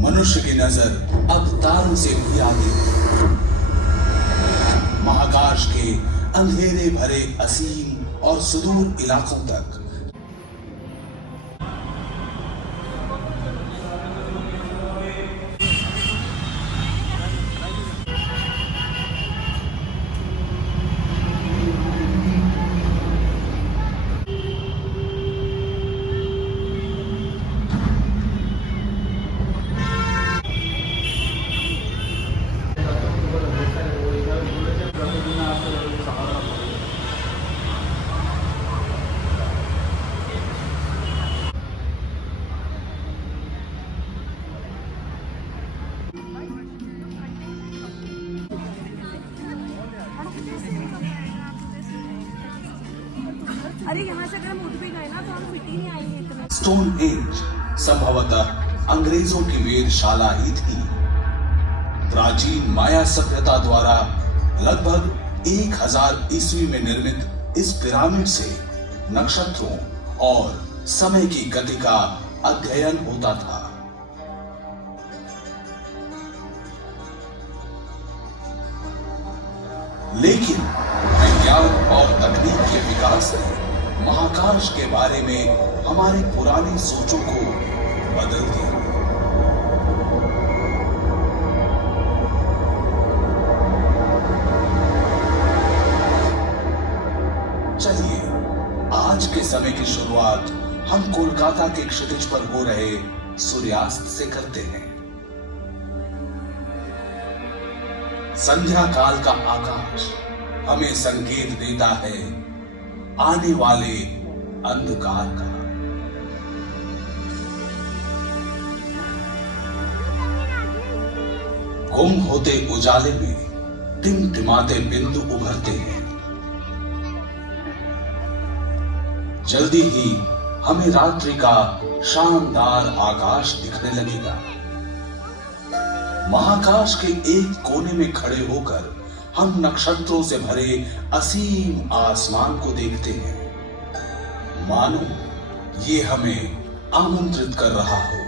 मनुष्य की नजर अब तारों से भी आगे, महाकाश के अंधेरे भरे असीम और सुदूर इलाकों तक। अरे यहाँ से अगर हम उठ भी गए ना तो हम फिट ही नहीं आएंगे इतने। स्टोन एज संभवतः अंग्रेजों की वेधशाला ही थी। प्राचीन माया सभ्यता द्वारा लगभग 1000 ईस्वी में निर्मित इस पिरामिड से नक्षत्रों और समय की गति का अध्ययन होता था। लेकिन विज्ञान और तकनीक के विकास ने महाकाश के बारे में हमारी पुरानी सोचों को बदल दिया। चलिए आज के समय की शुरुआत हम कोलकाता के क्षितिज पर हो रहे सूर्यास्त से करते हैं। संध्या काल का आकाश हमें संकेत देता है आने वाले अंधकार का। गुम होते उजाले में टिमटिमाते बिंदु उभरते हैं। जल्दी ही हमें रात्रि का शानदार आकाश दिखने लगेगा। महाकाश के एक कोने में खड़े होकर हम नक्षत्रों से भरे असीम आसमान को देखते हैं, मानो ये हमें आमंत्रित कर रहा हो।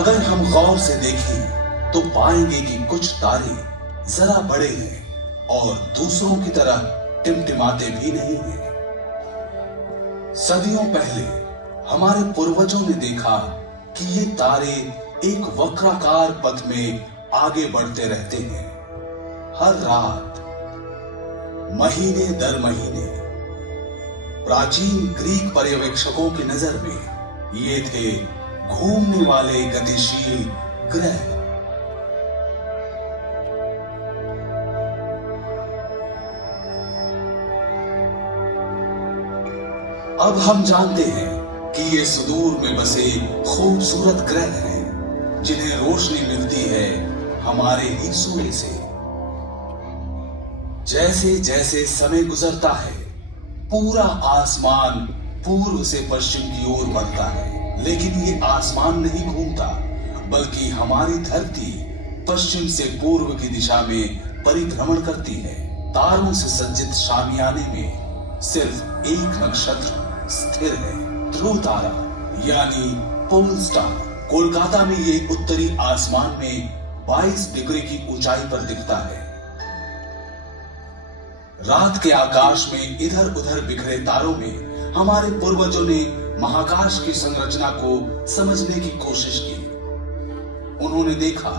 अगर हम गौर से देखें तो पाएंगे कि कुछ तारे जरा बड़े हैं और दूसरों की तरह टिमटिमाते भी नहीं हैं। सदियों पहले हमारे पूर्वजों ने देखा कि ये तारे एक वक्राकार पथ में आगे बढ़ते रहते हैं। हर रात, महीने दर महीने, प्राचीन ग्रीक पर्यवेक्षकों की नजर में ये थे घूमने वाले गतिशील ग्रह। अब हम जानते हैं कि ये सुदूर में बसे खूबसूरत ग्रह हैं, जिन्हें रोशनी मिलती है हमारे ही सूर्य से। जैसे जैसे समय गुजरता है, पूरा आसमान पूर्व से पश्चिम की ओर बढ़ता है, लेकिन ये आसमान नहीं घूमता, बल्कि हमारी धरती पश्चिम से पूर्व की दिशा में परिभ्रमण करती है। तारों से सज्जित शामियाने में सिर्फ एक नक्षत्र स्थिर है, ध्रुव तारा यानी पोल स्टार। कोलकाता में ये उत्तरी आसमान में 22 डिग्री की ऊंचाई पर दिखता है। रात के आकाश में इधर उधर बिखरे तारों में हमारे पूर्वजों ने महाकाश की संरचना को समझने की कोशिश की। उन्होंने देखा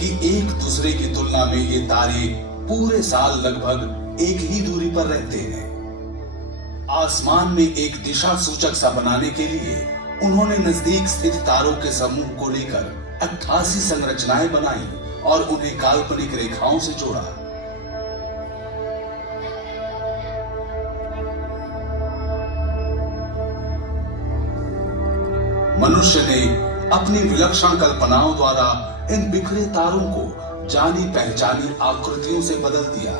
कि एक दूसरे की तुलना में ये तारे पूरे साल लगभग एक ही दूरी पर रहते हैं। आसमान में एक दिशा सूचक सा बनाने के लिए उन्होंने नजदीक स्थित तारों के समूह को लेकर 88 संरचनाएं बनाई और उन्हें काल्पनिक रेखाओं से जोड़ा। मनुष्य ने अपनी विलक्षण कल्पनाओं द्वारा इन बिखरे तारों को जानी पहचानी आकृतियों से बदल दिया,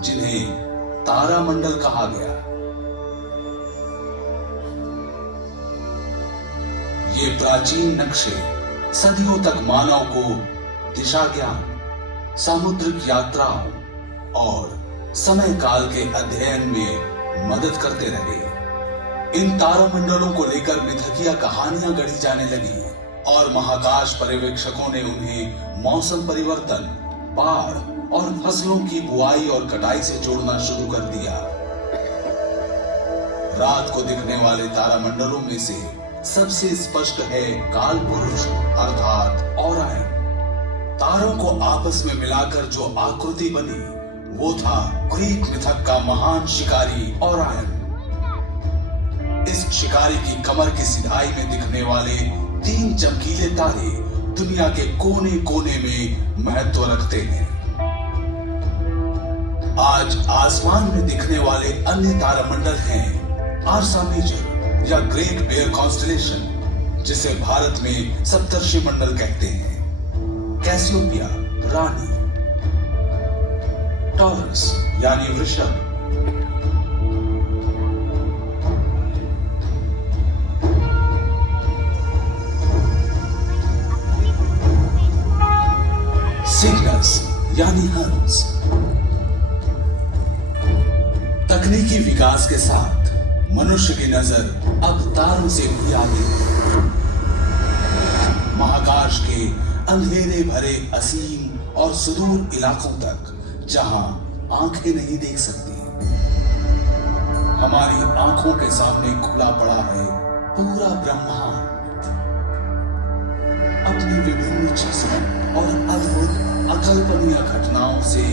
जिन्हें तारामंडल कहा गया। ये प्राचीन नक्शे सदियों तक मानव को दिशा ज्ञान, सामुद्रिक यात्राओं और समय काल के अध्ययन में मदद करते रहे। इन तारामंडलों को लेकर मिथकिया कहानियां गढ़ी जाने लगी और महाकाश पर्यवेक्षकों ने उन्हें मौसम परिवर्तन, बाढ़ और फसलों की बुआई और कटाई से जोड़ना शुरू कर दिया। रात को दिखने वाले तारामंडलों में से सबसे स्पष्ट है काल पुरुष अर्थात ओरायन। तारों को आपस में मिलाकर जो आकृति बनी वो था ग्रीक मिथक का महान शिकारी ओरायन। इस शिकारी की कमर की सिधाई में दिखने वाले 3 चमकीले तारे दुनिया के कोने कोने में महत्व रखते हैं। आज आसमान में दिखने वाले अन्य तारामंडल हैं आर्सा मेजर या ग्रेट बेयर कॉन्स्टलेशन, जिसे भारत में सप्तर्षि मंडल कहते हैं, कैसियोपिया रानी, टॉरस यानी वृषभ, सिग्नस यानी हंस। तकनीकी विकास के साथ मनुष्य की नजर अब तारों से भी आगे है। महाकाश के अंधेरे भरे असीम और सुदूर इलाकों तक जहां आंखें नहीं देख सकती, हमारी आंखों के सामने खुला पड़ा है पूरा ब्रह्मांड। अपनी विभिन्न चीजों और अद्भुत अकल्पनीय घटनाओं से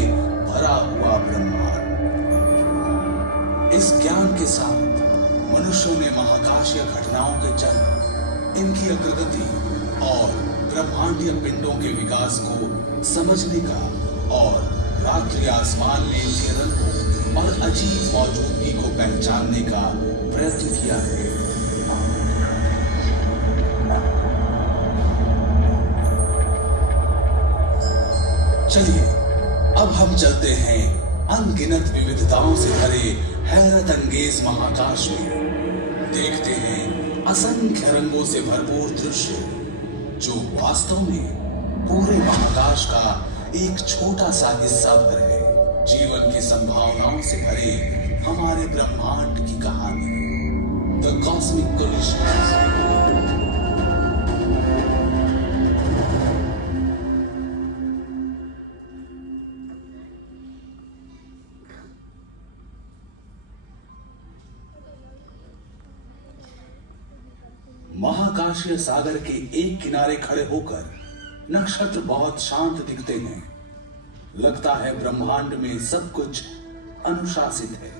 भरा हुआ ब्रह्मांड। इस ज्ञान के साथ मनुष्यों ने महाकाशीय घटनाओं के जन्म, इनकी अग्रगति और ब्रह्मांडीय पिंडों के विकास को समझने का और रात्रि आसमान में इनके रंगों और अजीब मौजूदगी को पहचानने का प्रयत्न किया है। चलिए अब हम चलते हैं अनगिनत विविधताओं से भरे हैरत अंगेज महाकाश में। देखते हैं असंख्य रंगों से भरपूर दृश्य जो वास्तव में पूरे महाकाश का एक छोटा सा हिस्सा भर है। जीवन की संभावनाओं से भरे हमारे ब्रह्मांड की कहानी, द कॉस्मिक कोलिशंस। महाकाशीय सागर के एक किनारे खड़े होकर नक्षत्र बहुत शांत दिखते हैं। लगता है ब्रह्मांड में सब कुछ अनुशासित है।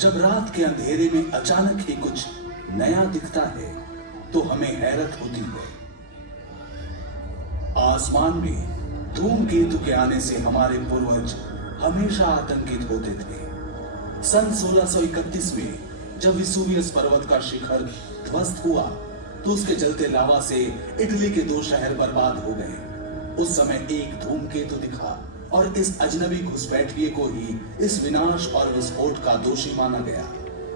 जब रात के अंधेरे में अचानक ही कुछ नया दिखता है तो हमें हैरत होती है। आसमान में धूमकेतु के आने से हमारे पूर्वज हमेशा आतंकित होते थे। सन 1631 में जब विसुवियस पर्वत का शिखर ध्वस्त हुआ तो उसके जलते लावा से इटली के 2 शहर बर्बाद हो गए। उस समय एक धूमकेतु दिखा और इस अजनबी घुसपैठिए को ही इस विनाश और विस्फोट का दोषी माना गया।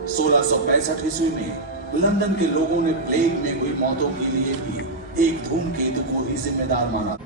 1665 ईस्वी में लंदन के लोगों ने प्लेग में हुई मौतों के लिए भी एक धूमकेतु को ही जिम्मेदार माना।